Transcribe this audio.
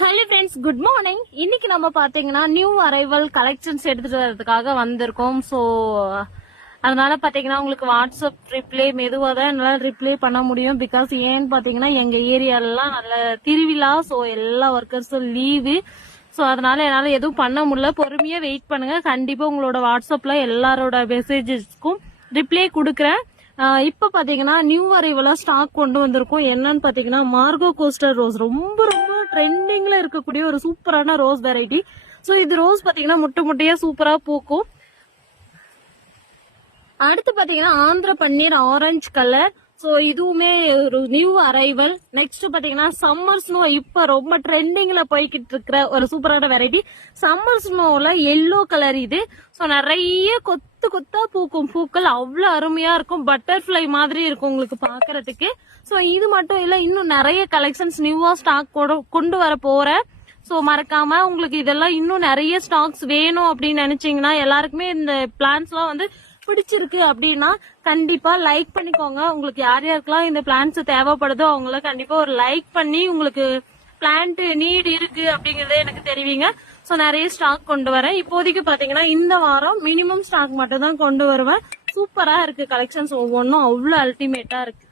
Hello friends good morning இன்னைக்கு நம்ம பாத்தீங்கன்னா நியூ அரைவல் கலெக்ஷன்ஸ் எடுத்துட்டு வர்றதுக்காக வந்திருக்கோம். ஸோ அதனால பாத்தீங்கன்னா உங்களுக்கு வாட்ஸ்அப் ரிப்ளை மெதுவாக தான் என்னால் ரிப்ளை பண்ண முடியும். பிகாஸ் ஏன்னு பாத்தீங்கன்னா எங்க ஏரியாலலாம் நல்ல திருவிழா ஸோ எல்லா ஒர்க்கர்ஸும் லீவு ஸோ அதனால என்னால் எதுவும் பண்ண முடியல. பொறுமையாக வெயிட் பண்ணுங்க. கண்டிப்பாக உங்களோட வாட்ஸ்அப்ல எல்லாரோட மெசேஜஸ்க்கும் ரிப்ளை கொடுக்குறேன். இப்ப பாத்தீங்கன்னா நியூ அரைவலா ஸ்டாக் கொண்டு வந்திருக்கோம். என்னன்னு பாத்தீங்கன்னா மார்கோ கோஸ்டர் ரோஸ் ரொம்ப ரொம்ப ட்ரெண்டிங்ல இருக்கக்கூடிய ஒரு சூப்பரான ரோஸ் வெரைட்டி சோ இது ரோஸ் பாத்தீங்கன்னா முட்டை முட்டையா சூப்பரா பூக்கும். அடுத்து பாத்தீங்கன்னா ஆந்திர பன்னீர் ஆரஞ்சு கலர் சோ இதுவுமே ஒரு நியூ அரைவல் நெக்ஸ்ட் பாத்தீங்கன்னா சம்மர் ஸ்னோ இப்ப ரொம்ப ட்ரெண்டிங்ல போய்கிட்டு இருக்கிற ஒரு சூப்பரான வெரைட்டி சம்மர் ஸ்னோல எல்லோ கலர் இது. சோ நிறைய கொத்து கொத்தா பூக்கும். பூக்கள் அவ்வளவு அருமையா இருக்கும். பட்டர்ஃபிளை மாதிரி இருக்கும் உங்களுக்கு பாக்குறதுக்கு. சோ இது மட்டும் இல்ல இன்னும் நிறைய கலெக்ஷன்ஸ் நியூவா ஸ்டாக் கொண்டு வர போறேன். ஸோ மறக்காம உங்களுக்கு இதெல்லாம் இன்னும் நிறைய ஸ்டாக்ஸ் வேணும் அப்படின்னு நினைச்சீங்கன்னா எல்லாருக்குமே இந்த பிளான்ஸ்லாம் வந்து பிடிச்சிருக்கு அப்படின்னா கண்டிப்பா லைக் பண்ணிக்கோங்க. உங்களுக்கு யார் யாருக்கெல்லாம் இந்த பிளான்ஸ் தேவைப்படுதோ அவங்கள கண்டிப்பா ஒரு லைக் பண்ணி உங்களுக்கு பிளான்ட் நீட் இருக்கு அப்படிங்கறத எனக்கு தெரிவிங்க. ஸோ நிறைய ஸ்டாக் கொண்டு வரேன். இப்போதைக்கு பாத்தீங்கன்னா இந்த வாரம் மினிமம் ஸ்டாக் மட்டும் தான் கொண்டு வருவேன். சூப்பரா இருக்கு கலெக்ஷன்ஸ் ஒவ்வொன்றும் அவ்வளோ அல்டிமேட்டா இருக்கு.